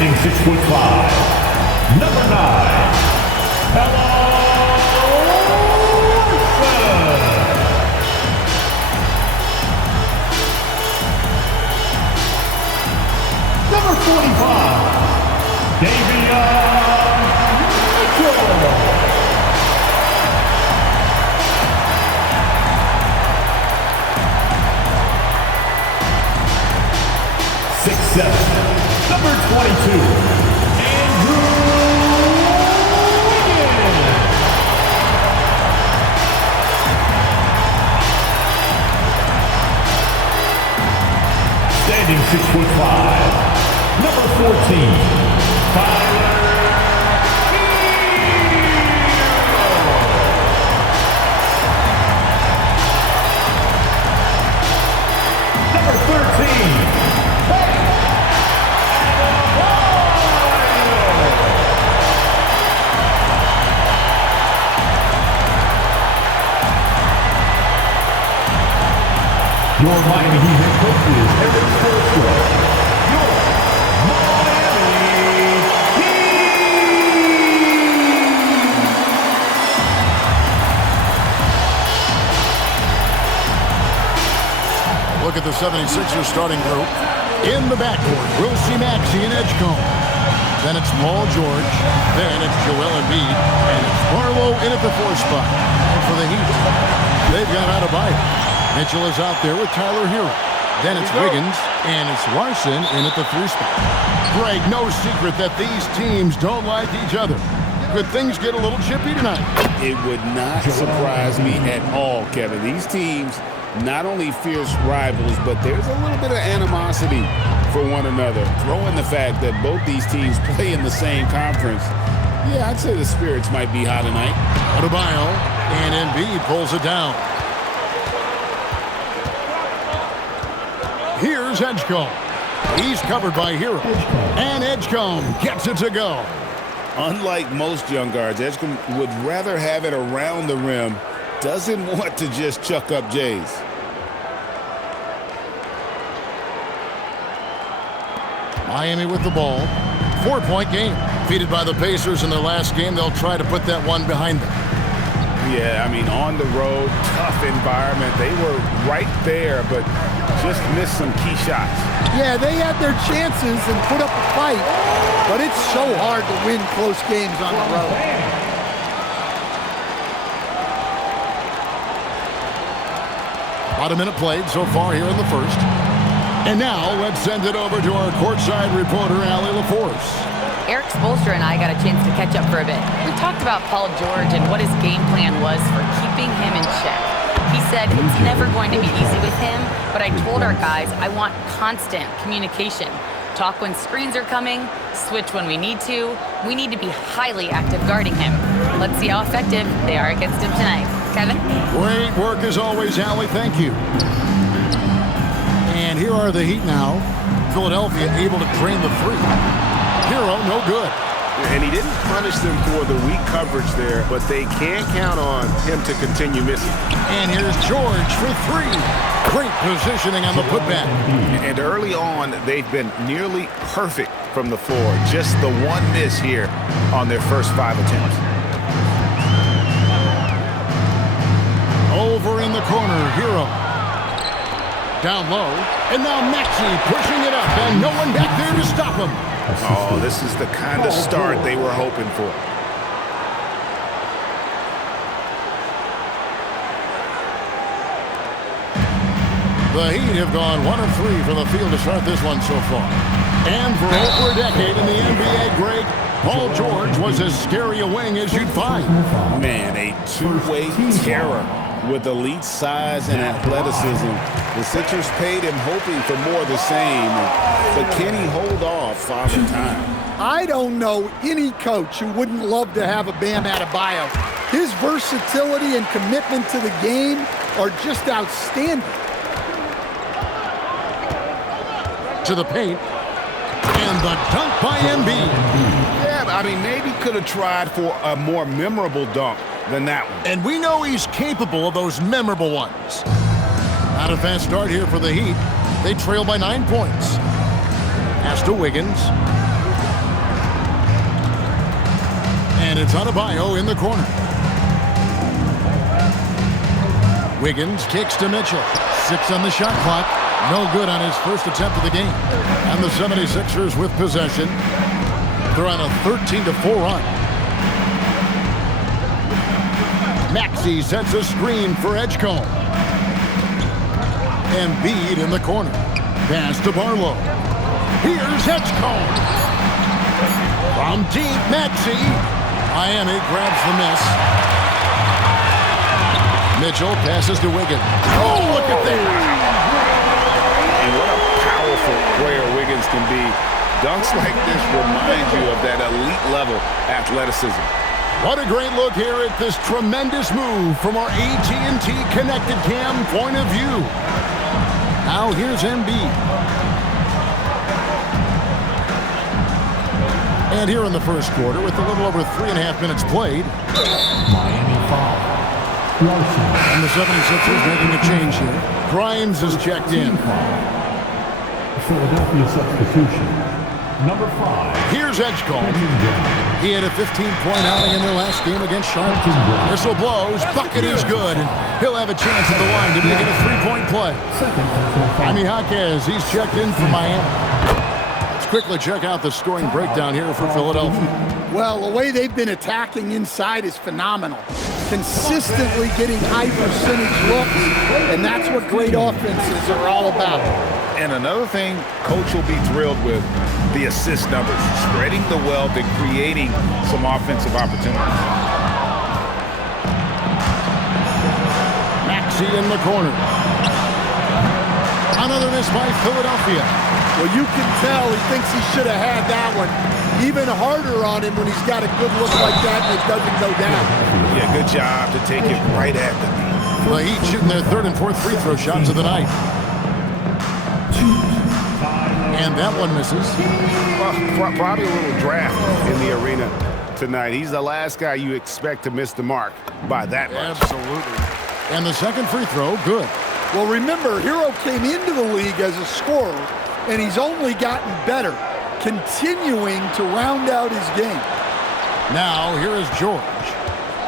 Standing 6'5", number 9, Hello. Number 45, Davion Mitchell. Number 22, Andrew Wiggins. Standing 6'5", number 14, Tyler Hero. Number 13, your Miami Heat head coach is Eric Spoelstra. Your Miami Heat! Look at the 76ers starting group. In the backcourt, we'll see Maxey and Edgecombe. Then it's Paul George. Then it's Joel Embiid. And it's Barlow in at the 4 spot. And for the Heat, they've got Adebayo. Mitchell is out there with Tyler Hero. Then it's Wiggins, and it's Larson in at the 3 spot. Greg, no secret that these teams don't like each other. Could things get a little chippy tonight? It would not surprise me at all, Kevin. These teams, not only fierce rivals, but there's a little bit of animosity for one another. Throw in the fact that both these teams play in the same conference. Yeah, I'd say the spirits might be high tonight. Adebayo, and Embiid pulls it down. Here's Edgecombe. He's covered by Hero. And Edgecombe gets it to go. Unlike most young guards, Edgecombe would rather have it around the rim. Doesn't want to just chuck up Jays. Miami with the ball. 4-point game. Defeated by the Pacers in their last game. They'll try to put that one behind them. Yeah, I mean, on the road, tough environment. They were right there, but just missed some key shots. Yeah, they had their chances and put up a fight, but it's so hard to win close games on the road. About a minute played so far here in the first. And now let's send it over to our courtside reporter, Allie LaForce. Eric Spoelstra and I got a chance to catch up for a bit. We talked about Paul George and what his game plan was for keeping him in check. He said it's never going to be easy with him, but I told our guys I want constant communication. Talk when screens are coming, switch when we need to. We need to be highly active guarding him. Let's see how effective they are against him tonight. Kevin? Great work as always, Allie. Thank you. And here are the Heat now. Philadelphia able to drain the 3. Hero, no good. And he didn't punish them for the weak coverage there, but they can't count on him to continue missing. And here's George for 3. Great positioning on the putback. And early on, they've been nearly perfect from the floor. Just the one miss here on their first 5 attempts. Over in the corner, Hero. Down low. And now Maxey pushing it up, and no one back there to stop him. Oh, this is the kind of start they were hoping for. The Heat have gone 1 of 3 from the field to start this one so far. And for over a decade in the NBA, Greg, Paul George was as scary a wing as you'd find. Man, a two-way terror with elite size and athleticism. The Sixers paid him hoping for more of the same, but can he hold off Father Time? I don't know any coach who wouldn't love to have a Bam Adebayo. His versatility and commitment to the game are just outstanding. To the paint. And the dunk by Embiid. Yeah, I mean, maybe could have tried for a more memorable dunk than that one. And we know he's capable of those memorable ones. Not a fast start here for the Heat. They trail by 9 points. Pass to Wiggins. And it's Adebayo in the corner. Wiggins kicks to Mitchell. 6 on the shot clock. No good on his first attempt of the game. And the 76ers with possession. They're on a 13-4 run. Maxey sets a screen for Edgecombe. Embiid in the corner. Pass to Barlow. Here's Edgecombe. From deep, Maxey. Miami grabs the miss. Mitchell passes to Wiggins. Oh, look at that. And what a powerful player Wiggins can be. Dunks like this remind you of that elite level athleticism. What a great look here at this tremendous move from our AT&T Connected Cam point of view. Now here's Embiid. And here in the first quarter, with a little over 3.5 minutes played. Miami foul. Larson. And the 76ers making a change here. Grimes is checked in. Philadelphia substitution. Number 5. Here's Edgecombe. He had a 15-point outing in their last game against Charlotte. Whistle blows. Bucket is good. And he'll have a chance at the line to make it a 3-point play. Jaime Jaquez, he's checked in for Miami. Let's quickly check out the scoring breakdown here for Philadelphia. Well, the way they've been attacking inside is phenomenal. Consistently getting high percentage looks, and that's what great offenses are all about. And another thing Coach will be thrilled with, the assist numbers, spreading the wealth and creating some offensive opportunities. Maxey in the corner. Another miss by Philadelphia. Well, you can tell he thinks he should have had that one. Even harder on him when he's got a good look like that and it doesn't go down. Yeah, good job to take it right at the knee. The Heat shooting their third and fourth free throw shots of the night. And that one misses. Well, probably a little draft in the arena tonight. He's the last guy you expect to miss the mark by that much. Absolutely. And the second free throw, good. Well, remember, Hero came into the league as a scorer, and he's only gotten better, continuing to round out his game. Now, here is George.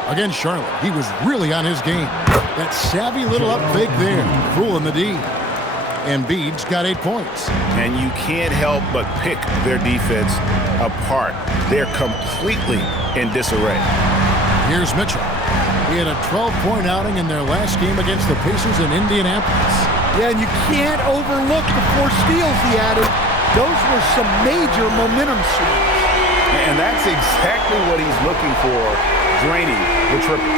Against Charlotte, he was really on his game. That savvy little up fake there, fooling the D. Embiid's got 8 points. And you can't help but pick their defense apart. They're completely in disarray. Here's Mitchell. He had a 12-point outing in their last game against the Pacers in Indianapolis. Yeah, and you can't overlook the 4 steals he added. Those were some major momentum swings. And that's exactly what he's looking for, draining the triple.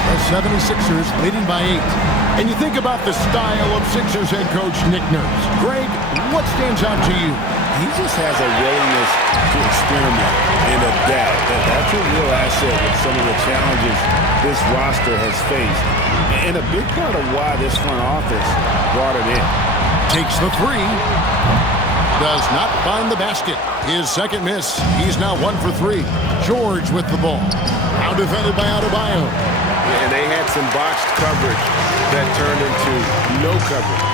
The 76ers leading by 8. And you think about the style of Sixers head coach Nick Nurse. Greg, what stands out to you? He just has a willingness to experiment and adapt. That's a real asset with some of the challenges this roster has faced. And a big part of why this front office brought it in. Takes the 3. Does not find the basket. His second miss. He's now 1 for 3. George with the ball. Now defended by Adebayo. And they had some botched coverage that turned into no coverage.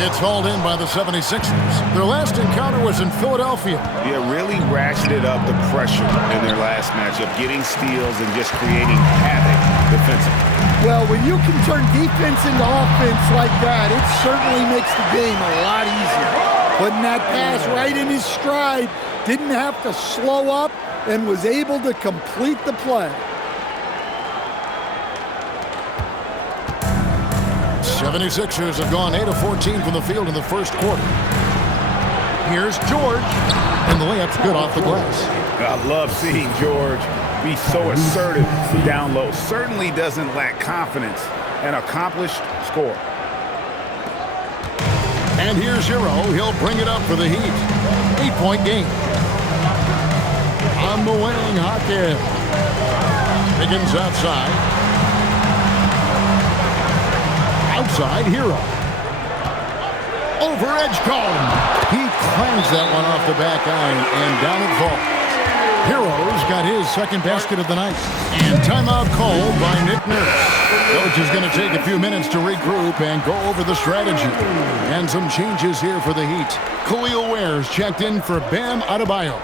It's hauled in by the 76ers. Their last encounter was in Philadelphia. Yeah, really ratcheted up the pressure in their last matchup, getting steals and just creating havoc defensively. Well, when you can turn defense into offense like that, it certainly makes the game a lot easier. Putting that pass right in his stride, didn't have to slow up, and was able to complete the play. 76ers have gone 8 of 14 from the field in the first quarter. Here's George, and the layup's good off the glass. I love seeing George be so assertive down low. Certainly doesn't lack confidence. An accomplished scorer. And here's Hero. He'll bring it up for the Heat. 8-point game. On the wing, Jaquez. Higgins outside. Outside, Hero. Over Edgecombe. He clangs that one off the back iron, and down it falls. Hero's got his second basket of the night. And timeout called by Nick Nurse. Coach is going to take a few minutes to regroup and go over the strategy. And some changes here for the Heat. Khalil Ware's checked in for Bam Adebayo.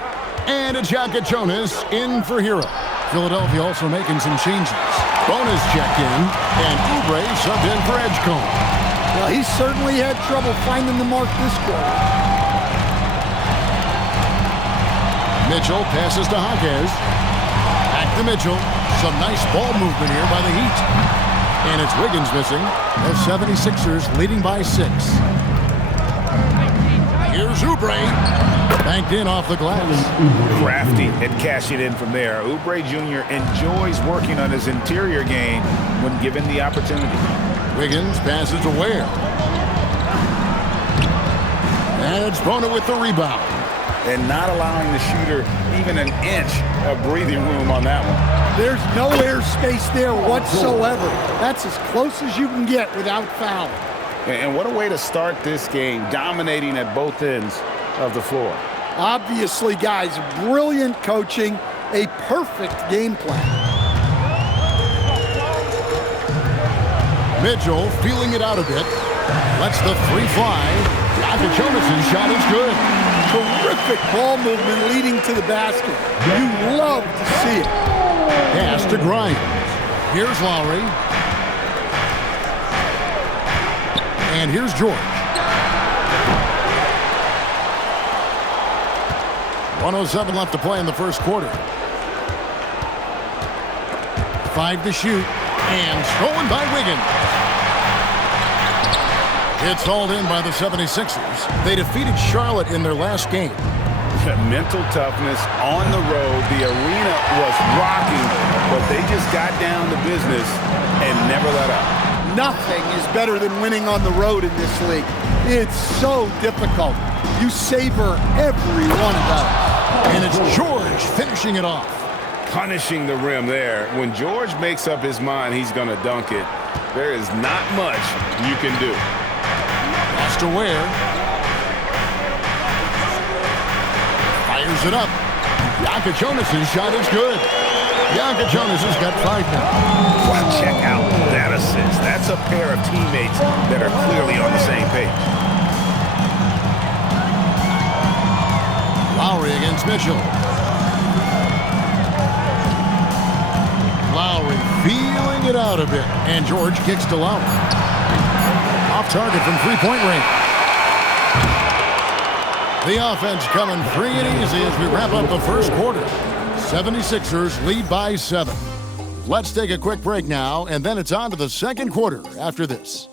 And Ajaka Jonas in for Hero. Philadelphia also making some changes. Bonus checked in, and Oubre subbed in for Edgecombe. Well, he certainly had trouble finding the mark this quarter. Mitchell passes to Hawkes. Back to Mitchell. Some nice ball movement here by the Heat. And it's Wiggins missing. The 76ers leading by 6. Here's Oubre. Banked in off the glass. Crafty at cashing in from there. Oubre Jr. enjoys working on his interior game when given the opportunity. Wiggins passes to Ware. And it's Bona with the rebound. And not allowing the shooter even an inch of breathing room on that one. There's no air space there whatsoever. That's as close as you can get without foul. And what a way to start this game, dominating at both ends of the floor. Obviously, guys, brilliant coaching, a perfect game plan. Mitchell feeling it out a bit. Lets the three fly. Jonas' shot is good. Terrific ball movement leading to the basket. You love to see it. Pass to Grimes. Here's Lowry. And here's George. 1:07 left to play in the first quarter. 5 to shoot. And stolen by Wiggins. It's hauled in by the 76ers. They defeated Charlotte in their last game. Mental toughness on the road. The arena was rocking, but they just got down to business and never let up. Nothing is better than winning on the road in this league. It's so difficult. You savor every one of those. And it's George finishing it off. Punishing the rim there. When George makes up his mind he's going to dunk it, there is not much you can do. Pass to Ware. Fires it up. Jonas' shot is good. Jonas has got 5 now. Well, check out that assist. That's a pair of teammates that are clearly on the same page. Lowry against Mitchell. Lowry feeling it out a bit. And George kicks to Lowry. Off target from three-point range. The offense coming free and easy as we wrap up the first quarter. 76ers lead by 7. Let's take a quick break now, and then it's on to the second quarter after this.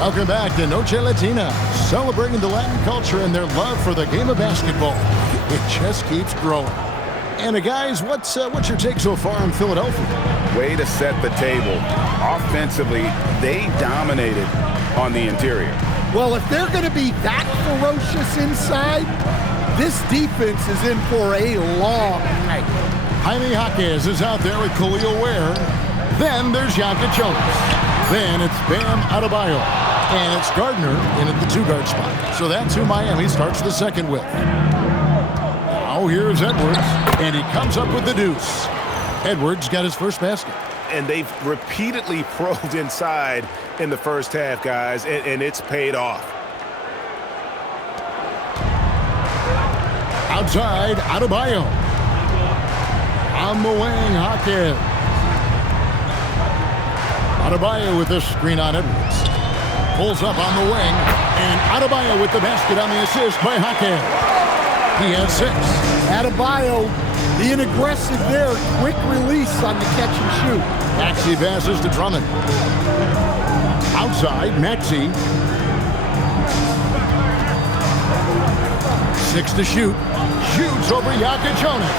Welcome back to Noche Latina, celebrating the Latin culture and their love for the game of basketball. It just keeps growing. And guys, what's your take so far on Philadelphia? Way to set the table. Offensively, they dominated on the interior. Well, if they're going to be that ferocious inside, this defense is in for a long night. Jaime Jaquez is out there with Khalil Ware. Then there's Ajaka Jonas. Then it's Bam Adebayo. And it's Gardner in at the 2-guard spot. So that's who Miami starts the second with. Now here's Edwards, and he comes up with the deuce. Edwards got his first basket. And they've repeatedly probed inside in the first half, guys, and it's paid off. Outside, Adebayo. On the wing, Jaquez. Adebayo with the screen on Edwards. Pulls up on the wing, and Adebayo with the basket on the assist by Jaquez. He has 6. Adebayo being aggressive there. Quick release on the catch and shoot. Maxey passes to Drummond. Outside, Maxey. 6 to shoot. Shoots over Ajaka Jonas.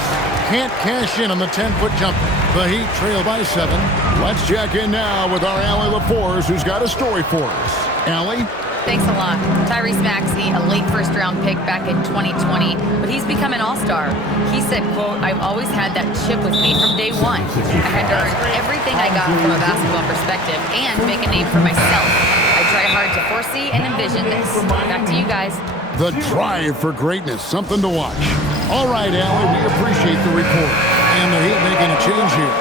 Can't cash in on the 10-foot jumper. The Heat trail by 7. Let's check in now with our Allie LaForce, who's got a story for us. Allie? Thanks a lot. Tyrese Maxey, a late first-round pick back in 2020, but he's become an all-star. He said, quote, "I've always had that chip with me from day one. I had to earn everything I got from a basketball perspective and make a name for myself. I try hard to foresee and envision this." Back to you guys. The drive for greatness, something to watch. All right, Allie, we appreciate the report. And the Heat making a change here.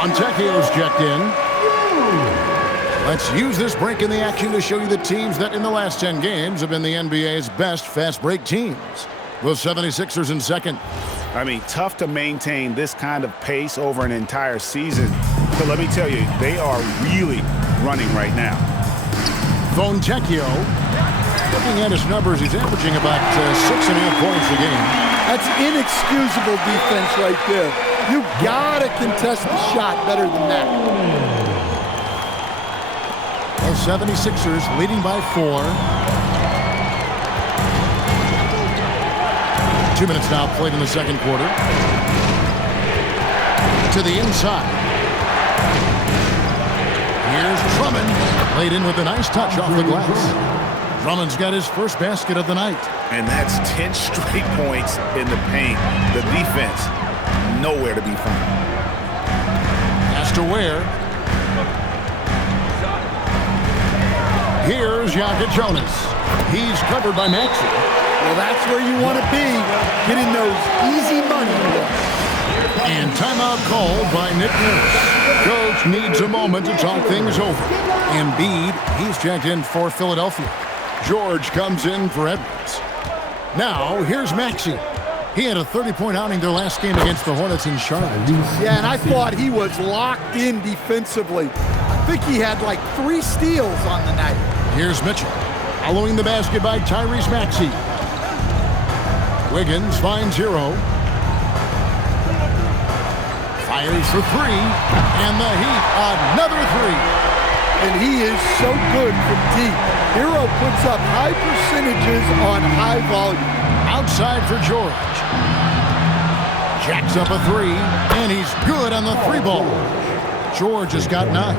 Fontecchio's checked in. Let's use this break in the action to show you the teams that in the last 10 games have been the NBA's best fast break teams. The 76ers in second. I mean, tough to maintain this kind of pace over an entire season. But let me tell you, they are really running right now. Fontecchio, looking at his numbers, he's averaging about 6.5 points a game. That's inexcusable defense right there. You gotta contest the shot better than that. The 76ers leading by 4. 2 minutes now played in the second quarter. To the inside. Here's Drummond. Played in with a nice touch off the glass. Drummond's got his first basket of the night. And that's 10 straight points in the paint. The defense, nowhere to be found. Pass to Ware. Here's Jokic Jonas. He's covered by Maxey. Well, that's where you want to be, getting those easy money looks. And timeout called by Nick Nurse. Coach needs a moment to talk things over. Embiid, he's checked in for Philadelphia. George comes in for Edwards. Now, here's Maxey. He had a 30-point outing their last game against the Hornets in Charlotte. Yeah, and I thought he was locked in defensively. I think he had like 3 steals on the night. Here's Mitchell. Following the basket by Tyrese Maxey. Wiggins finds Hero. Fires for 3. And the Heat, another 3. And he is so good from deep. Hero puts up high percentages on high volume. Outside for George. Jacks up a 3, and he's good on the 3-ball. George has got 9.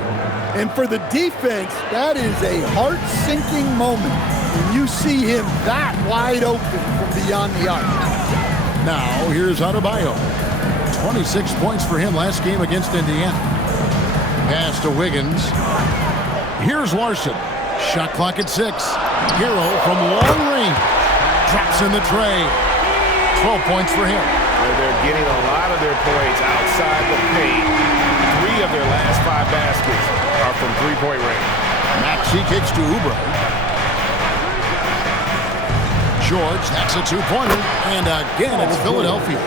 And for the defense, that is a heart-sinking moment when you see him that wide open from beyond the arc. Now, here's Adebayo. 26 points for him last game against Indiana. Pass to Wiggins. Here's Larson. Shot clock at 6. Hero from long range. Drops in the tray. 12 points for him. They're getting a lot of their points outside the paint. 3 of their last 5 baskets are from three-point range. Maxey kicks to Oubre. George, that's a 2-pointer. And again, it's Philadelphia.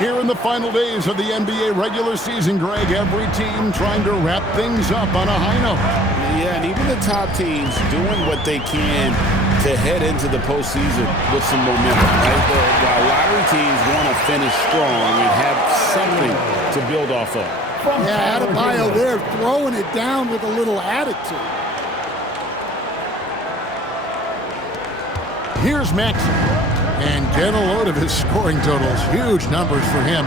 Here in the final days of the NBA regular season, Greg, every team trying to wrap things up on a high note. Yeah, and even the top teams doing what they can to head into the postseason with some momentum. Right? The lottery teams want to finish strong and have something to build off of. Yeah, Adebayo there throwing it down with a little attitude. Here's Maxey. And get a load of his scoring totals. Huge numbers for him.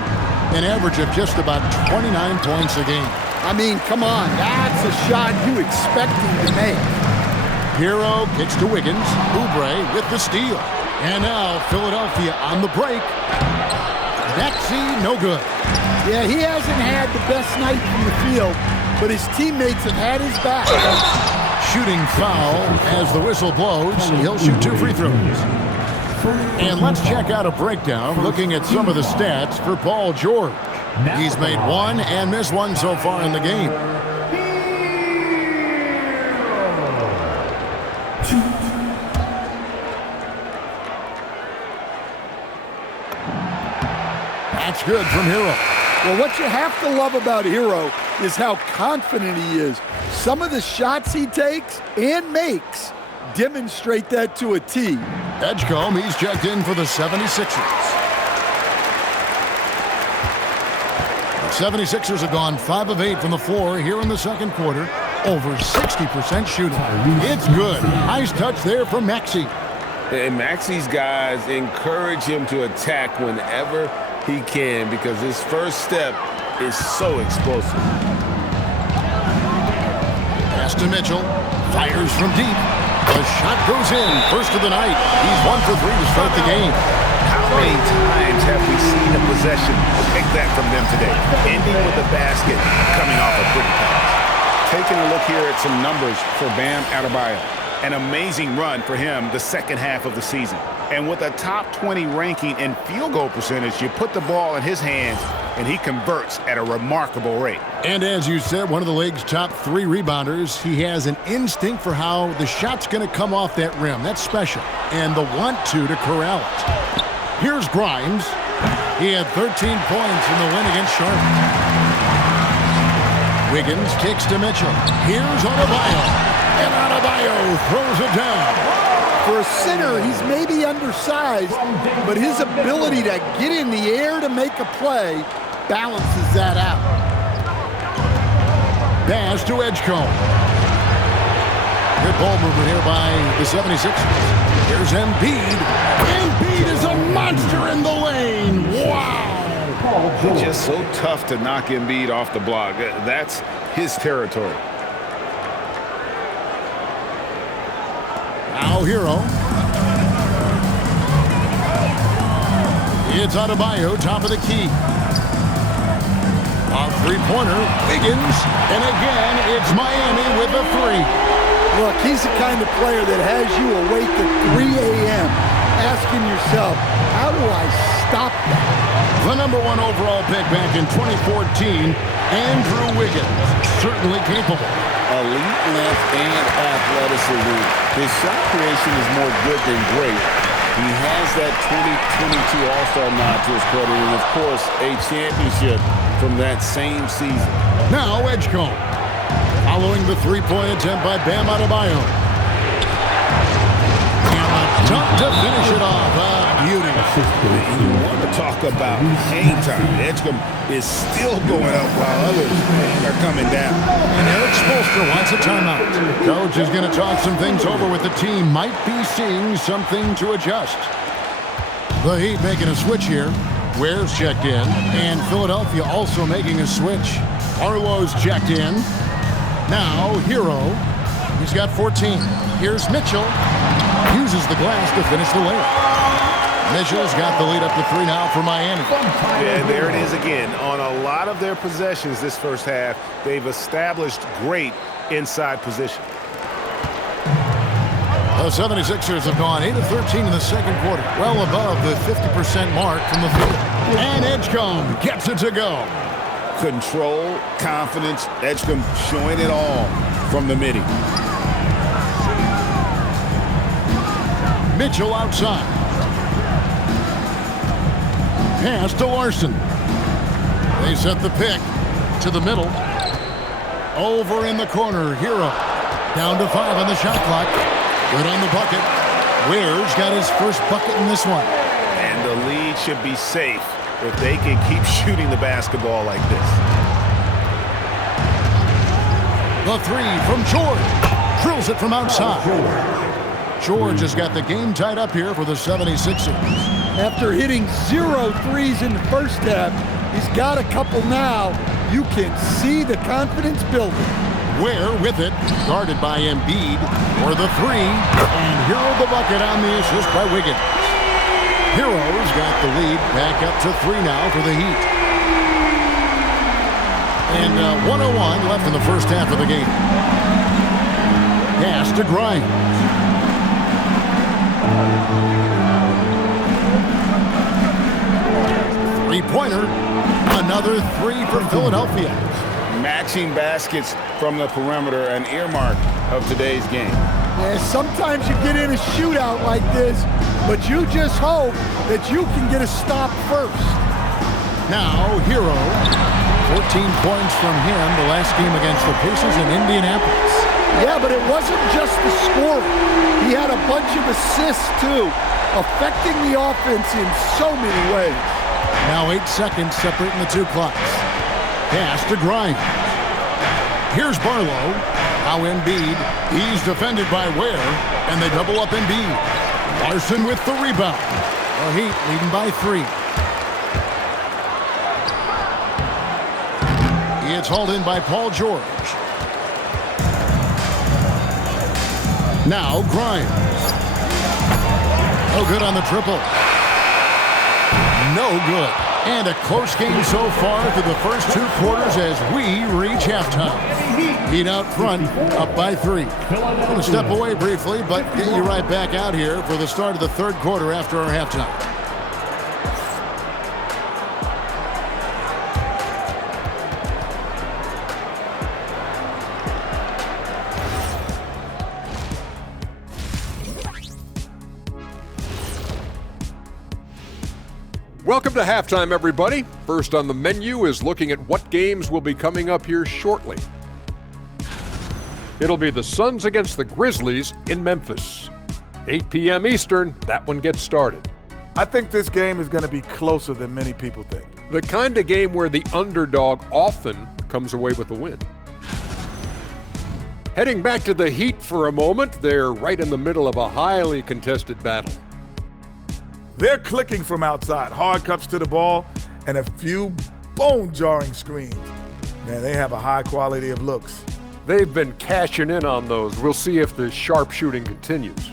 An average of just about 29 points a game. I mean, come on. That's a shot you expect him to make. Hero kicks to Wiggins. Oubre with the steal. And now Philadelphia on the break. Maxey, no good. Yeah, he hasn't had the best night from the field, but his teammates have had his back. Shooting foul as the whistle blows. He'll shoot 2 free throws. And let's check out a breakdown looking at some of the stats for Paul George. He's made 1 and missed 1 so far in the game. That's good from Hero. Well, what you have to love about Hero is how confident he is. Some of the shots he takes and makes demonstrate that to a T. Edgecombe, he's checked in for the 76ers. The 76ers have gone 5 of 8 from the floor here in the second quarter. Over 60% shooting. It's good. Nice touch there from Maxey. And Maxey's guys encourage him to attack whenever he can because his first step is so explosive. Pass to Mitchell. Fires from deep. The shot goes in. First of the night. He's 1 for 3 to start the game. How many times have we seen a possession pick that from them today? Ending with a basket, coming off a pretty pass. Taking a look here at some numbers for Bam Adebayo. An amazing run for him the second half of the season. And with a top 20 ranking in field goal percentage, you put the ball in his hands, and he converts at a remarkable rate. And as you said, one of the league's top 3 rebounders. He has an instinct for how the shot's going to come off that rim. That's special. And the want-to corral it. Here's Grimes. He had 13 points in the win against Charlotte. Wiggins kicks to Mitchell. Here's Adebayo. And Adebayo throws it down. For a center, he's maybe undersized, but his ability to get in the air to make a play balances that out. Pass to Edgecombe. Good ball movement here by the 76ers. Here's Embiid. Embiid is a monster in the lane. Wow. Just so tough to knock Embiid off the block. That's his territory. Now Hero. It's Adebayo, top of the key. A three-pointer, Wiggins, and again, it's Miami with a 3. Look, he's the kind of player that has you awake at 3 a.m. asking yourself, how do I stop that? The number 1 overall pick back in 2014, Andrew Wiggins, certainly capable. Elite length and athleticism. His shot creation is more good than great. He has that 2022 All-Star nod to his credit, and of course, a championship from that same season. Now Edgecombe, following the three-point attempt by Bam Adebayo. And a dunk to finish it off. Beauty. You want to talk about hang time. Edgecombe is still going up while others are coming down. And Eric Spoelstra wants a timeout. Coach is going to talk some things over with the team. Might be seeing something to adjust. The Heat making a switch here. Ware's checked in. And Philadelphia also making a switch. Arlo's checked in. Now Hero. He's got 14. Here's Mitchell. Uses the glass to finish the layup. Mitchell's got the lead up to 3 now for Miami. Yeah, there it is again. On a lot of their possessions this first half, they've established great inside position. The 76ers have gone 8 of 13 in the second quarter, well above the 50% mark from the field. And Edgecombe gets it to go. Control, confidence, Edgecombe showing it all from the midi. Mitchell outside. Pass to Larson. They set the pick to the middle. Over in the corner, Hero. Down to 5 on the shot clock. Good on the bucket. Ware's got his first bucket in this one. And the lead should be safe if they can keep shooting the basketball like this. The 3 from George. Drills it from outside. George has got the game tied up here for the 76ers. After hitting 0 threes in the first half, he's got a couple now. You can see the confidence building. Ware with it, guarded by Embiid for the 3, and Hero the bucket on the assist by Wiggins. Hero's got the lead back up to 3 now for the Heat. And 1:01 left in the first half of the game. Pass to Grimes. Three-pointer, another 3 for Philadelphia. Matching baskets from the perimeter, an earmark of today's game. Yeah, sometimes you get in a shootout like this, but you just hope that you can get a stop first. Now, Hero, 14 points from him the last game against the Pacers in Indianapolis. Yeah, but it wasn't just the scoring. He had a bunch of assists, too, affecting the offense in so many ways. Now 8 seconds separating the 2 clocks. Pass to Grimes. Here's Barlow. Now Embiid. He's defended by Ware, and they double up Embiid. Larson with the rebound. The Heat leading by 3. It's hauled in by Paul George. Now Grimes. No good on the triple. No good. And a close game so far through the first 2 quarters as we reach halftime. Heat out front, up by 3. I'm going to step away briefly, but get you right back out here for the start of the 3rd quarter after our halftime. Welcome to halftime, everybody. First on the menu is looking at what games will be coming up here shortly. It'll be the Suns against the Grizzlies in Memphis. 8 p.m. Eastern, that one gets started. I think this game is going to be closer than many people think. The kind of game where the underdog often comes away with the win. Heading back to the Heat for a moment, they're right in the middle of a highly contested battle. They're clicking from outside, hard cuts to the ball, and a few bone-jarring screens. Man, they have a high quality of looks. They've been cashing in on those. We'll see if the sharp shooting continues.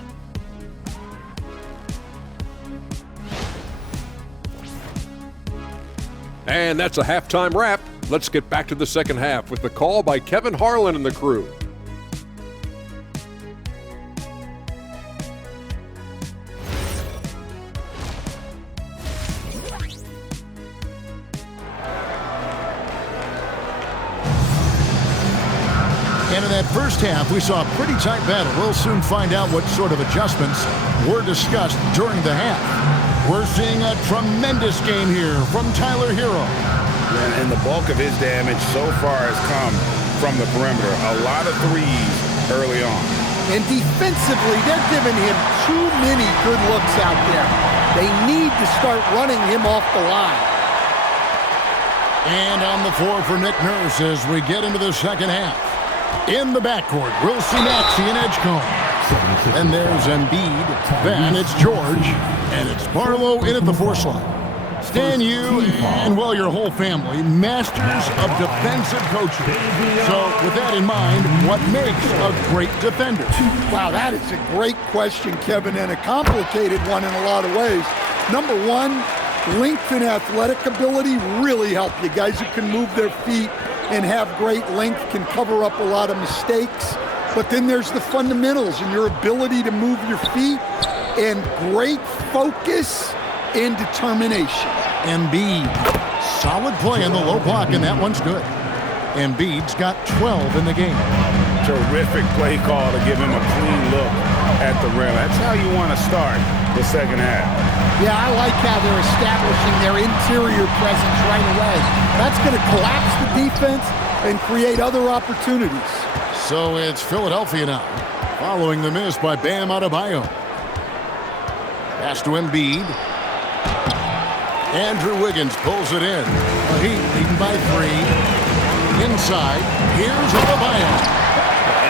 And that's a halftime wrap. Let's get back to the second half with the call by Kevin Harlan and the crew. And in that first half, we saw a pretty tight battle. We'll soon find out what sort of adjustments were discussed during the half. We're seeing a tremendous game here from Tyler Hero. And the bulk of his damage so far has come from the perimeter. A lot of threes early on. And defensively, they're giving him too many good looks out there. They need to start running him off the line. And on the floor for Nick Nurse as we get into the second half. In the backcourt, we'll see Maxey and Edgecombe. And there's Embiid. Then it's George. And it's Barlow in at the 4 slot. Stan, you and, well, your whole family, masters of defensive coaching. So with that in mind, what makes a great defender? Wow, that is a great question, Kevin, and a complicated one in a lot of ways. Number one, length and athletic ability really help you. Guys who can move their feet and have great length can cover up a lot of mistakes. But then there's the fundamentals and your ability to move your feet and great focus and determination. Embiid, solid play in the low block, and that one's good. Embiid's got 12 in the game. Terrific play call to give him a clean look at the rim. That's how you want to start the second half. Yeah, I like how they're establishing their interior presence right away. That's going to collapse the defense and create other opportunities. So it's Philadelphia now, following the miss by Bam Adebayo. Pass to Embiid. Andrew Wiggins pulls it in. The Heat leading by 3. Inside, here's Adebayo.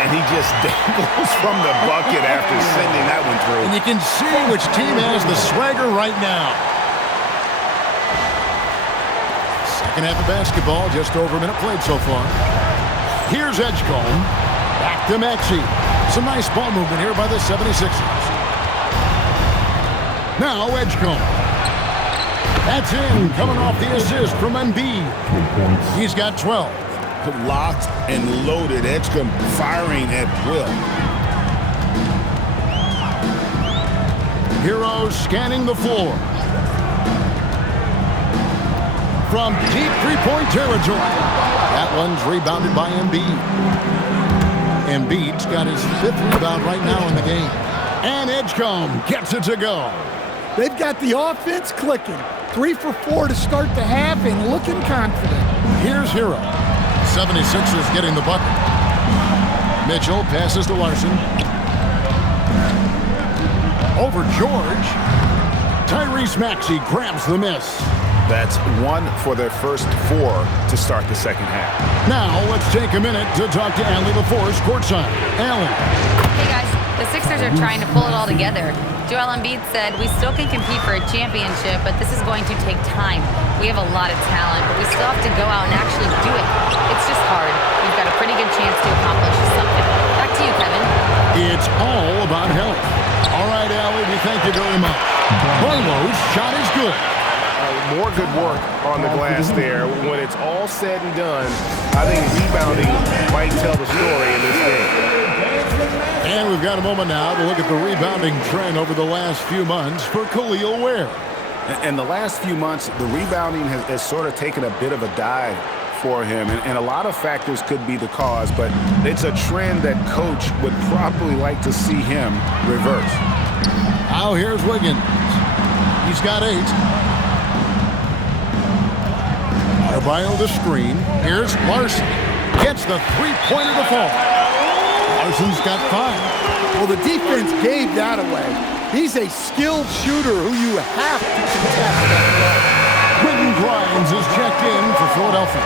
And he just dangles from the bucket after sending that one through. And you can see which team has the swagger right now. Second half of basketball, just over a minute played so far. Here's Edgecombe. Back to Maxey. Some nice ball movement here by the 76ers. Now Edgecombe. That's in, coming off the assist from Embiid. He's got 12. Locked and loaded. Edgecombe firing at will. Hero scanning the floor. From deep three-point territory. That one's rebounded by Embiid. Embiid's got his 5th rebound right now in the game. And Edgecombe gets it to go. They've got the offense clicking. 3 for 4 to start the half and looking confident. Here's Hero. 76ers getting the bucket. Mitchell passes to Larson. Over George. Tyrese Maxey grabs the miss. That's 1 for their first 4 to start the second half. Now let's take a minute to talk to Allie LaForce courtside. Allie. Hey guys, the Sixers are trying to pull it all together. Joel Embiid said, we still can compete for a championship, but this is going to take time. We have a lot of talent, but we still have to go out and actually do it. It's just hard. We've got a pretty good chance to accomplish something. Back to you, Kevin. It's all about health. All right, Allie, we thank you very much. Barlow's shot is good. More good work on the glass there. When it's all said and done, I think rebounding might tell the story in this game. And we've got a moment now to look at the rebounding trend over the last few months for Khalil Ware. In the last few months, the rebounding has sort of taken a bit of a dive for him, and a lot of factors could be the cause, but it's a trend that coach would probably like to see him reverse. Now here's Wiggins. He's got 8. Arbaile the screen. Here's Larson. Gets the three-pointer to fall. Larson's got 5. Well, the defense gave that away. He's a skilled shooter who you have to contest. Quentin Grimes is checked in for Philadelphia.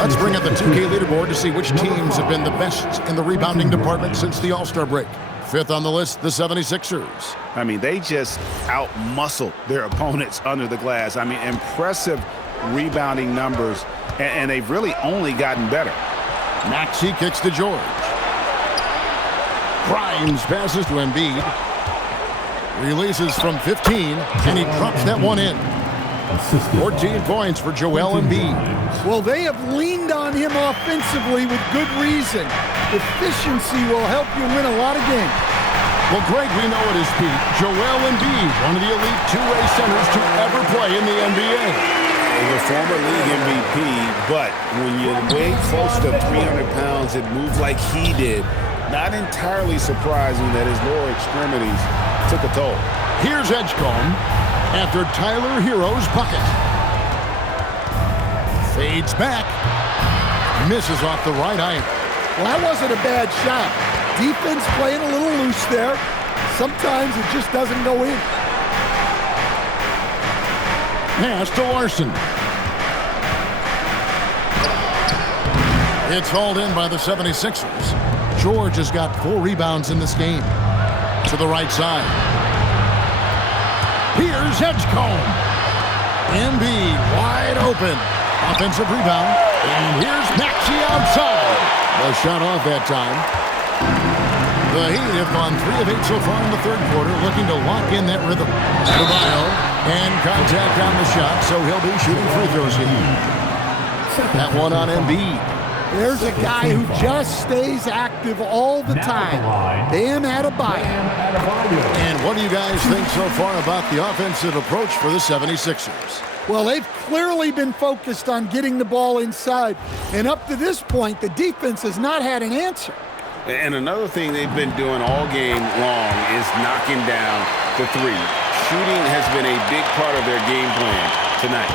Let's bring up the 2K leaderboard to see which teams have been the best in the rebounding department since the All-Star break. 5th on the list, the 76ers. I mean, they just out-muscled their opponents under the glass. I mean, impressive rebounding numbers, and they've really only gotten better. Maxey kicks to George. Grimes passes to Embiid. Releases from 15, and he drops that one in. 14 points for Joel Embiid. Well, they have leaned on him offensively with good reason. Efficiency will help you win a lot of games. Well, Greg, we know it is Pete. Joel Embiid, one of the elite two-way centers to ever play in the NBA. He's a former league MVP, but when you weigh close to 300 pounds, it moves like he did. Not entirely surprising that his lower extremities took a toll. Here's Edgecombe after Tyler Hero's bucket. Fades back. Misses off the right eye. Well, that wasn't a bad shot. Defense playing a little loose there. Sometimes it just doesn't go in. Pass to Larson. It's hauled in by the 76ers. George has got 4 rebounds in this game. To the right side. Here's Edgecombe. Embiid wide open. Offensive rebound. And here's Maxey outside. The shot off that time. The Heat have gone 3 of 8 so far in the third quarter, looking to lock in that rhythm. Arbaile and contact on the shot, so he'll be shooting free throws here. That one on Embiid. There's a guy who just stays active all the time. Bam Adebayo. And what do you guys think so far about the offensive approach for the 76ers? Well, they've clearly been focused on getting the ball inside. And up to this point, the defense has not had an answer. And another thing they've been doing all game long is knocking down the 3. Shooting has been a big part of their game plan tonight.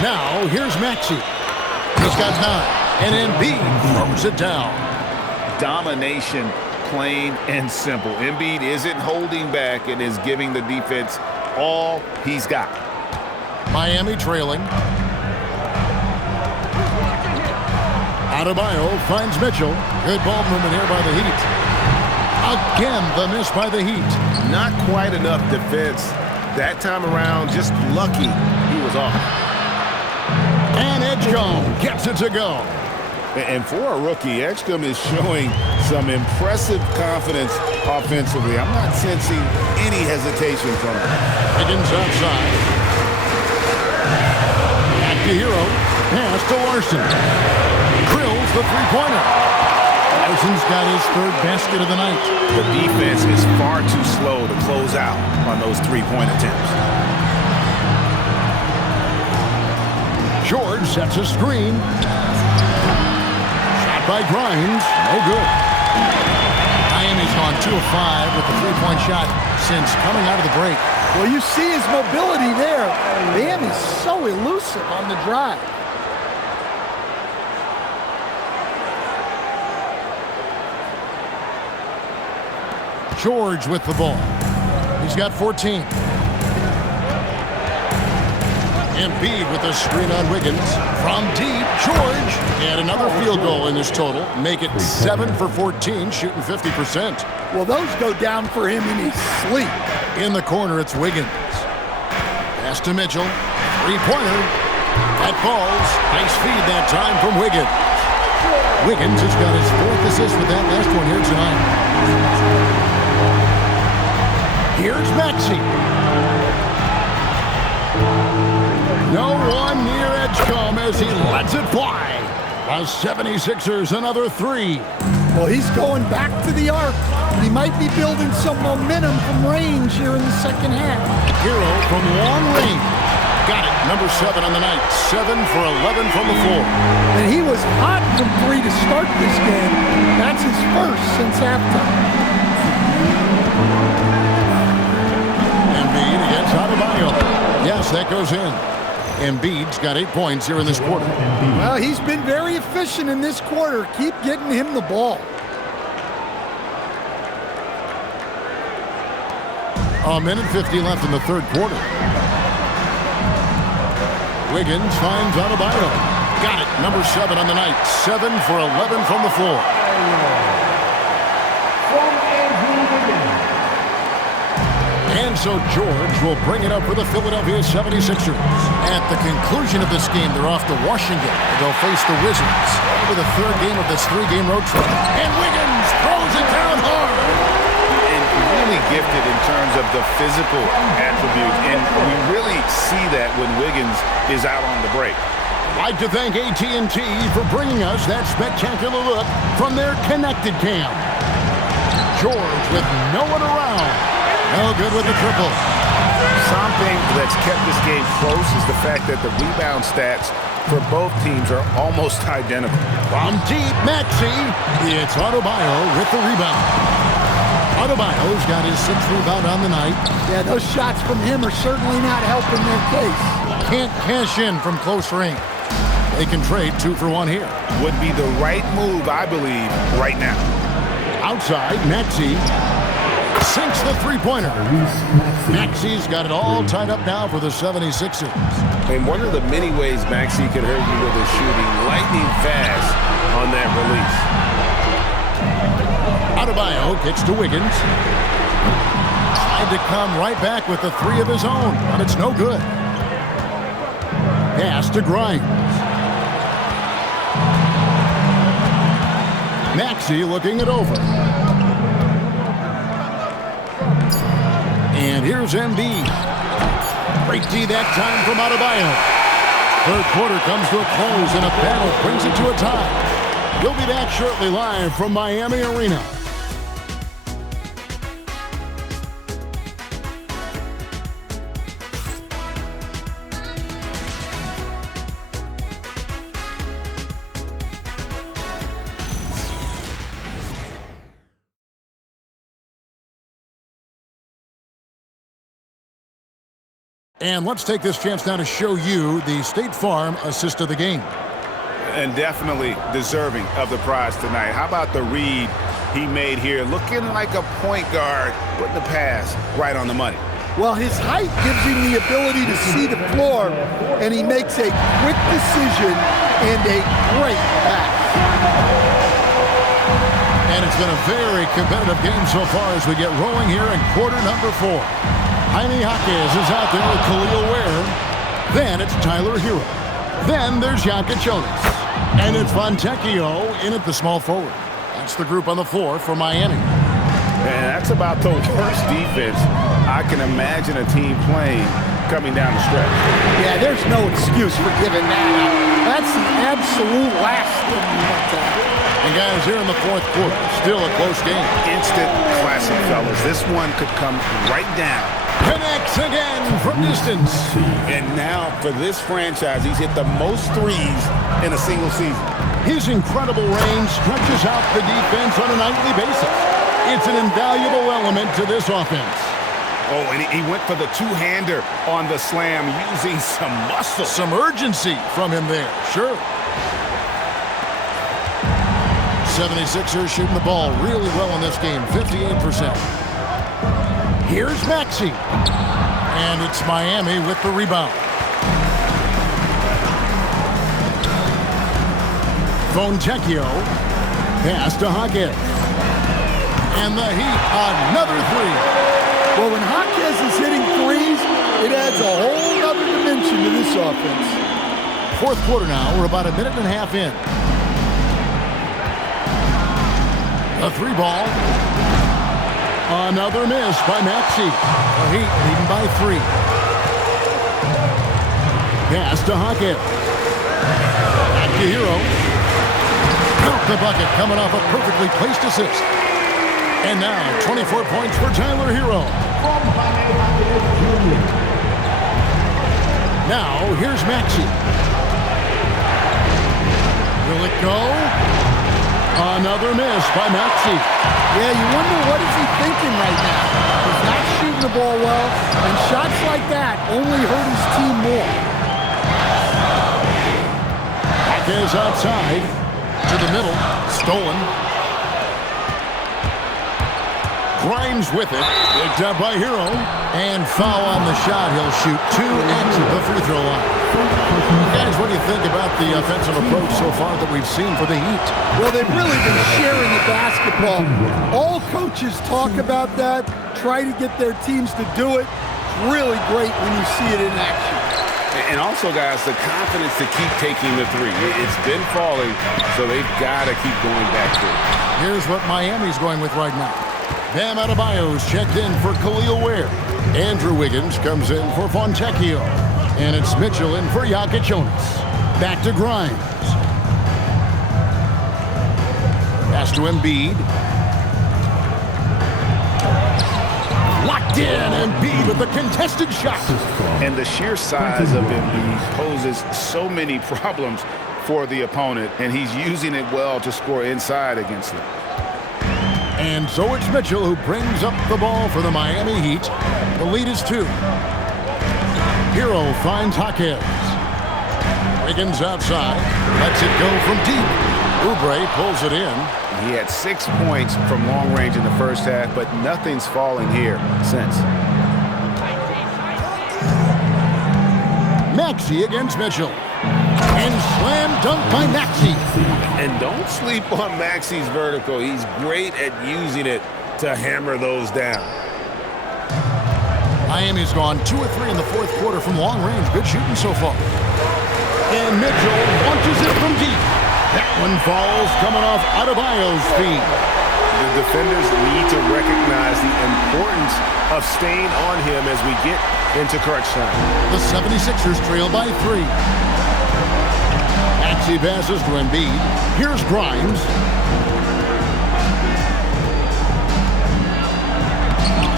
Now, here's Maxey. He's got 9. And Embiid throws it down. Domination, plain and simple. Embiid isn't holding back and is giving the defense all he's got. Miami trailing. Adebayo finds Mitchell. Good ball movement here by the Heat. Again, the miss by the Heat. Not quite enough defense that time around. Just lucky he was off. And Edgecombe gets it to go. And for a rookie, Edgecombe is showing some impressive confidence offensively. I'm not sensing any hesitation from him. Higgins outside. Back to Hero. Pass to Larson. Drills the three-pointer. Larson's got his 3rd basket of the night. The defense is far too slow to close out on those three-point attempts. George sets a screen. Shot by Grimes. No good. Miami's gone 2 of 5 with the three-point shot since coming out of the break. Well, you see his mobility there. Bam is so elusive on the drive. George with the ball. He's got 14. Embiid with a screen on Wiggins. From deep, George. And another field goal in this total. Make it 7 for 14, shooting 50%. Well, those go down for him in his sleep. In the corner, it's Wiggins. Pass to Mitchell. Three-pointer. That falls. Nice feed that time from Wiggins. Wiggins has got his 4th assist with that last one here tonight. Here's Maxey. No one near Edgecombe as he lets it fly. The 76ers another 3. Well, he's going back to the arc. He might be building some momentum from range here in the second half. Hero from long range. Got it. Number 7 on the night. 7 for 11 from the floor. And he was hot from 3 to start this game. That's his first since halftime. Embiid against Adebayo. Yes, that goes in. Embiid's got 8 points here in this quarter. Well, he's been very efficient in this quarter. Keep getting him the ball. A minute 50 left in the third quarter. Wiggins finds Adebayo. Got it. Number 7 on the night. 7 for 11 from the floor. And so George will bring it up for the Philadelphia 76ers. At the conclusion of this game, they're off to Washington. They'll face the Wizards for the 3rd game of this 3-game road trip. And Wiggins throws it down hard. And really gifted in terms of the physical attributes. And we really see that when Wiggins is out on the break. I'd like to thank AT&T for bringing us that spectacular look from their connected cam. George with no one around. No good with the triple. Something that's kept this game close is the fact that the rebound stats for both teams are almost identical. From deep, Maxey. It's Adebayo with the rebound. Adebayo's got his 6th rebound on the night. Yeah, those shots from him are certainly not helping their case. Can't cash in from close range. They can trade 2 for 1 here. Would be the right move, I believe, right now. Outside, Maxey sinks the 3-pointer. Maxey's got it all tied up now for the 76ers. And one of the many ways Maxey can hurt you with his shooting, lightning fast on that release. Adebayo kicks to Wiggins. Tried to come right back with the 3 of his own, but it's no good. Pass to Grimes. Maxey looking it over. And here's Embiid. Great D that time from Adebayo. Third quarter comes to a close, and a battle brings it to a tie. We'll be back shortly live from Miami Arena. And let's take this chance now to show you the State Farm assist of the game. And definitely deserving of the prize tonight. How about the read he made here? Looking like a point guard, putting the pass right on the money. Well, his height gives him the ability to see the floor, and he makes a quick decision and a great pass. And it's been a very competitive game so far as we get rolling here in quarter number 4. Jaime Jaquez is out there with Khalil Ware. Then it's Tyler Hero. Then there's Jokic Jonas. And it's Fontecchio in at the small forward. That's the group on the floor for Miami. And that's about the worst defense I can imagine a team playing coming down the stretch. Yeah, there's no excuse for giving that up. That's the absolute last thing you want to have. And guys, here in the fourth quarter, still a close game. Instant classic, fellas. This one could come right down. Connects again from distance. And now for this franchise, he's hit the most threes in a single season. His incredible range stretches out the defense on a nightly basis. It's an invaluable element to this offense. Oh, and he went for the two-hander on the slam using some muscle. Some urgency from him there, sure. 76ers shooting the ball really well in this game, 58%. Here's Maxey. And it's Miami with the rebound. Fontecchio. Pass to Jaquez. And the Heat, another 3. Well, when Jaquez is hitting threes, it adds a whole other dimension to this offense. Fourth quarter now. We're about a minute and a half in. A 3-ball. Another miss by Maxey. The Heat leading by 3. Pass to Hawkins. Back to Hero. Count the bucket coming off a perfectly placed assist. And now 24 points for Tyler Hero. Now here's Maxey. Will it go? Another miss by Maxey. Yeah, you wonder what is he thinking right now. He's not shooting the ball well, and shots like that only hurt his team more. Is outside to the middle, stolen. Grimes with it, picked up by Hero, and foul on the shot. He'll shoot 2 at the free throw line. Guys, what do you think about the offensive approach so far that we've seen for the Heat? Well, they've really been sharing the basketball. All coaches talk about that, try to get their teams to do it. It's really great when you see it in action. And also, guys, the confidence to keep taking the 3. It's been falling, so they've got to keep going back to it. Here's what Miami's going with right now. Bam Adebayo's checked in for Khalil Ware. Andrew Wiggins comes in for Fontecchio. And it's Mitchell in for Jokic Jonas. Back to Grimes. Pass to Embiid. Locked in, Embiid with the contested shot. And the sheer size of Embiid poses so many problems for the opponent, and he's using it well to score inside against them. And so it's Mitchell who brings up the ball for the Miami Heat. The lead is 2. Hero finds Hawkins. Wiggins outside. Lets it go from deep. Oubre pulls it in. He had 6 points from long range in the first half, but nothing's falling here since. Maxey against Mitchell. And slam dunk by Maxey. And don't sleep on Maxey's vertical. He's great at using it to hammer those down. Miami's gone 2 of 3 in the fourth quarter from long range. Good shooting so far. And Mitchell launches it from deep. That one falls coming off Adebayo's feet. The defenders need to recognize the importance of staying on him as we get into crunch time. The 76ers trail by 3. Maxey passes to Embiid. Here's Grimes.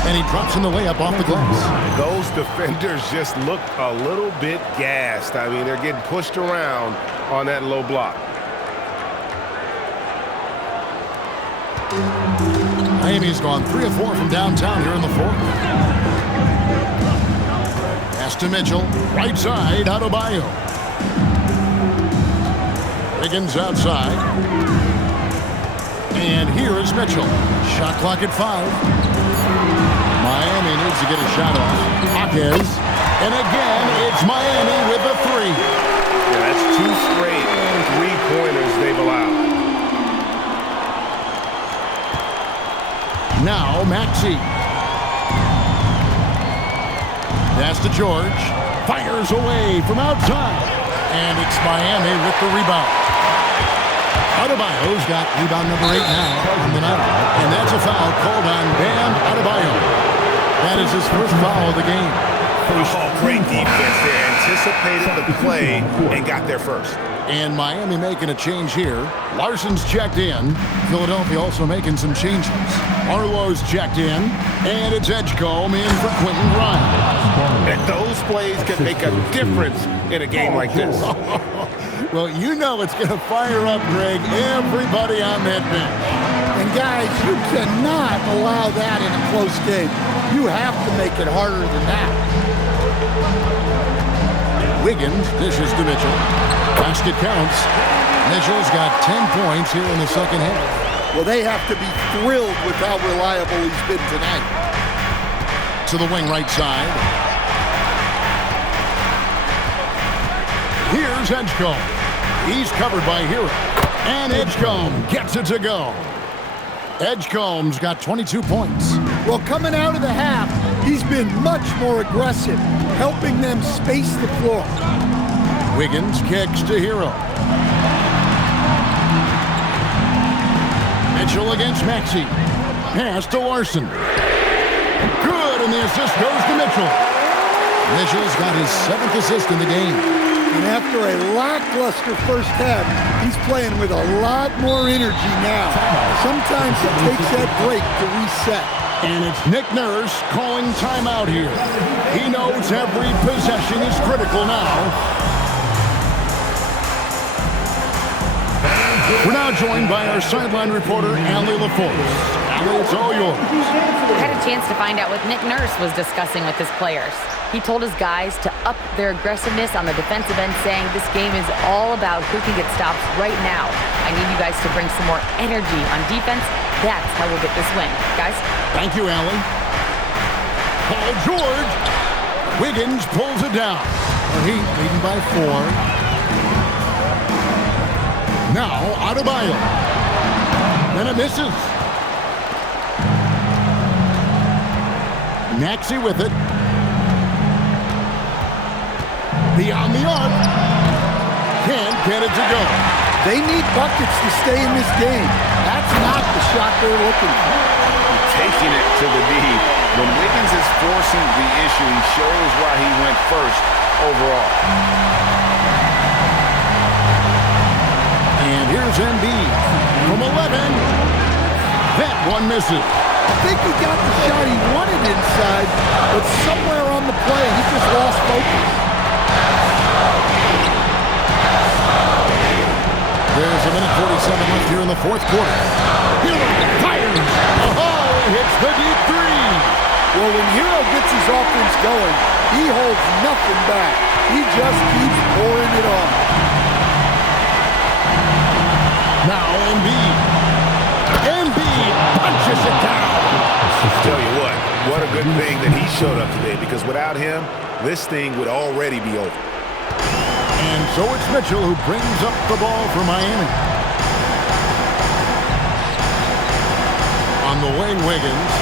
And he drops in the layup off the glass. Those defenders just look a little bit gassed. I mean, they're getting pushed around on that low block. Miami's gone 3 of 4 from downtown here in the fourth. Pass to Mitchell. Right side, Adebayo. Wiggins outside. And here is Mitchell. Shot clock at 5. Miami needs to get a shot off. Hawkins. And again, it's Miami with the 3. Yeah, that's 2 straight 3-pointers they've allowed. Now Maxey. Pass to George. Fires away from outside. And it's Miami with the rebound. Adebayo's got rebound number 8 now in the night. And that's a foul called on Bam Adebayo. That is his first foul of the game. Oh, great defense there. Anticipated the play and got there first. And Miami making a change here. Larson's checked in. Philadelphia also making some changes. Arlo's checked in. And it's Edgecombe in for Quentin Grimes. And those plays can make a difference in a game like this. Well, you know it's going to fire up, Greg, everybody on that bench. And guys, you cannot allow that in a close game. You have to make it harder than that. Wiggins dishes to Mitchell. Basket counts. Mitchell's got 10 points here in the second half. Well, they have to be thrilled with how reliable he's been tonight. To the wing right side. Here's Edgecombe. He's covered by Hero. And Edgecombe gets it to go. Edgecombe's got 22 points. Well, coming out of the half, he's been much more aggressive, helping them space the floor. Wiggins kicks to Hero. Mitchell against Maxey. Pass to Larson. Good, and the assist goes to Mitchell. Mitchell's got his 7th assist in the game. And after a lackluster first half, he's playing with a lot more energy now. Sometimes it takes that break to reset. And it's Nick Nurse calling timeout here. He knows every possession is critical now. We're now joined by our sideline reporter, Allie LaForce. Allie, it's all yours. I had a chance to find out what Nick Nurse was discussing with his players. He told his guys to up their aggressiveness on the defensive end, saying this game is all about who can get stops right now. I need you guys to bring some more energy on defense. That's how we'll get this win. Guys? Thank you, Allie. Paul George. Wiggins pulls it down. The Heat leading by 4. Now, Adebayo. Then it misses. Maxey with it. Beyond the arc. Can't get it to go. They need buckets to stay in this game. That's not the shot they're looking for. Taking it to the D. When Wiggins is forcing the issue, he shows why he went first overall. And here's Embiid from 11. That one misses. I think he got the shot he wanted inside, but somewhere on the play, he just lost focus. There's a minute 47 left here in the fourth quarter. Hero fires. Oh, it hits the deep three. Well, when Hero gets his offense going, he holds nothing back. He just keeps pouring it on. Now Embiid. Embiid punches it down. Tell you what a good thing that he showed up today, because without him, this thing would already be over. And so it's Mitchell who brings up the ball for Miami. On the wing, Wiggins.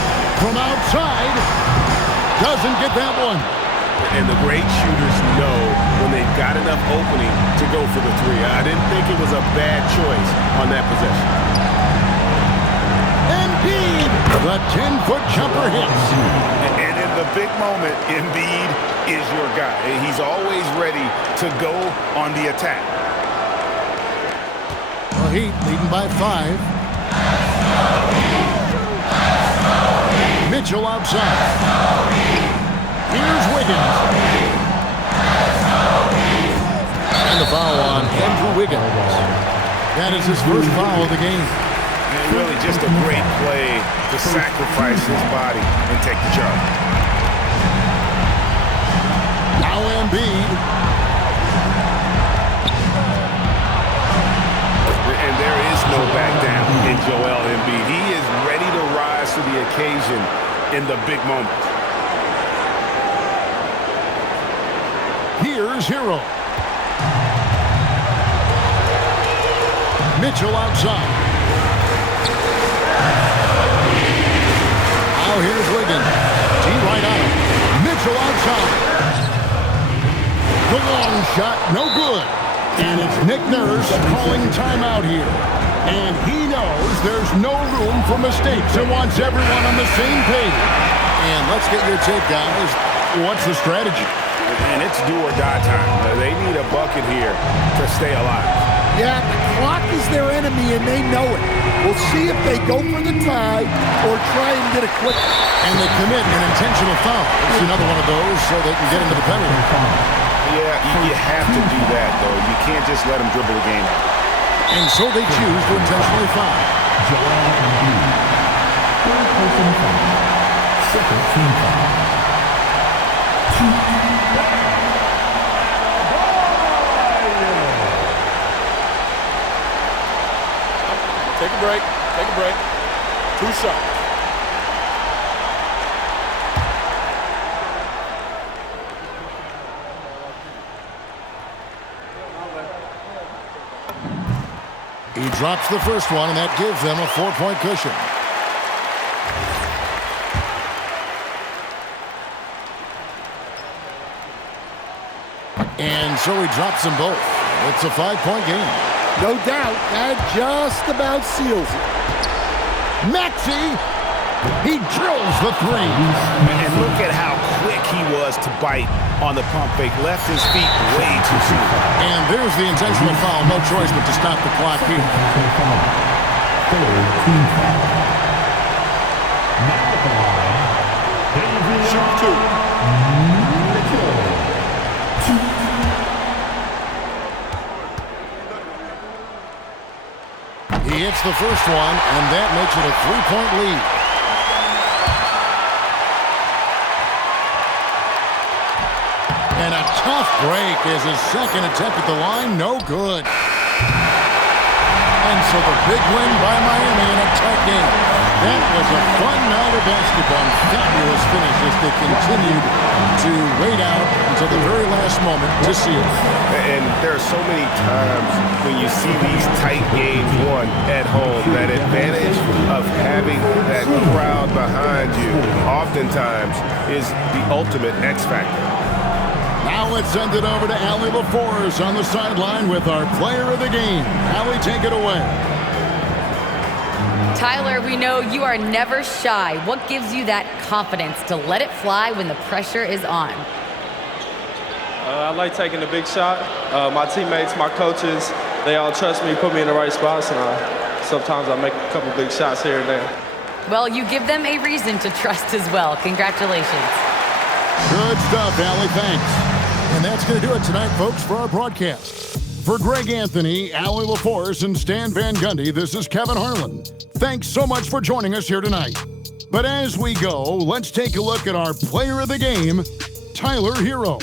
From outside. Doesn't get that one. And the great shooters know when they've got enough opening to go for the three. I didn't think it was a bad choice on that possession. Embiid, the 10-foot jumper hits. And in the big moment, Embiid is your guy. He's always ready to go on the attack. The Heat leading by 5. Mitchell outside. Here's Wiggins. And the foul on Andrew Wiggins. That is his first foul of the game. And really just a great play to sacrifice his body and take the charge. Now Embiid. And there is no back down in Joel Embiid. He is ready to rise to the occasion in the big moments. Here's Hero. Mitchell outside. Now here's Wiggins. G right on him. Mitchell outside. The long shot, no good. And it's Nick Nurse calling timeout here. And he knows there's no room for mistakes and wants everyone on the same page. And let's get your take, guys. What's the strategy? And it's do or die time. They need a bucket here to stay alive. Yeah, the clock is their enemy, and they know it. We'll see if they go for the tie or try and get a quick. And they commit an intentional foul. It's another one of those so they can get into the penalty. Yeah, you have to do that, though. You can't just let them dribble the game out. And so they choose to intentionally foul. Joel Embiid. Third personal foul. Second team foul. Take a break. Take a break. 2 shots. He drops the first one, and that gives them a 4-point cushion. And so he drops them both. It's a 5-point game. No doubt, that just about seals it. Maxey, he drills the three. And look at how quick he was to bite on the pump fake. Left his feet way too soon. And there's the intentional foul. No choice but to stop the clock here. Third team foul. Now at the line, David Shoot two. Mitchell. He hits the first one, and that makes it a 3-point lead. And a tough break is his second attempt at the line. No good. And so the big win by Miami in a tight game. That was a fun night of basketball. Fabulous finish as they continued to wait out until the very last moment to seal it. And there are so many times when you see these tight games won at home, that advantage of having that crowd behind you oftentimes is the ultimate X factor. Now let's send it over to Allie LaForce on the sideline with our player of the game. Allie, take it away. Tyler, we know you are never shy. What gives you that confidence to let it fly when the pressure is on? I like taking the big shot. My teammates, my coaches, they all trust me, put me in the right spots, and sometimes I make a couple big shots here and there. Well, you give them a reason to trust as well. Congratulations. Good stuff, Allie. Thanks. And that's going to do it tonight, folks, for our broadcast. For Greg Anthony, Allie LaForce, and Stan Van Gundy, this is Kevin Harlan. Thanks so much for joining us here tonight. But as we go, let's take a look at our player of the game, Tyler Hero.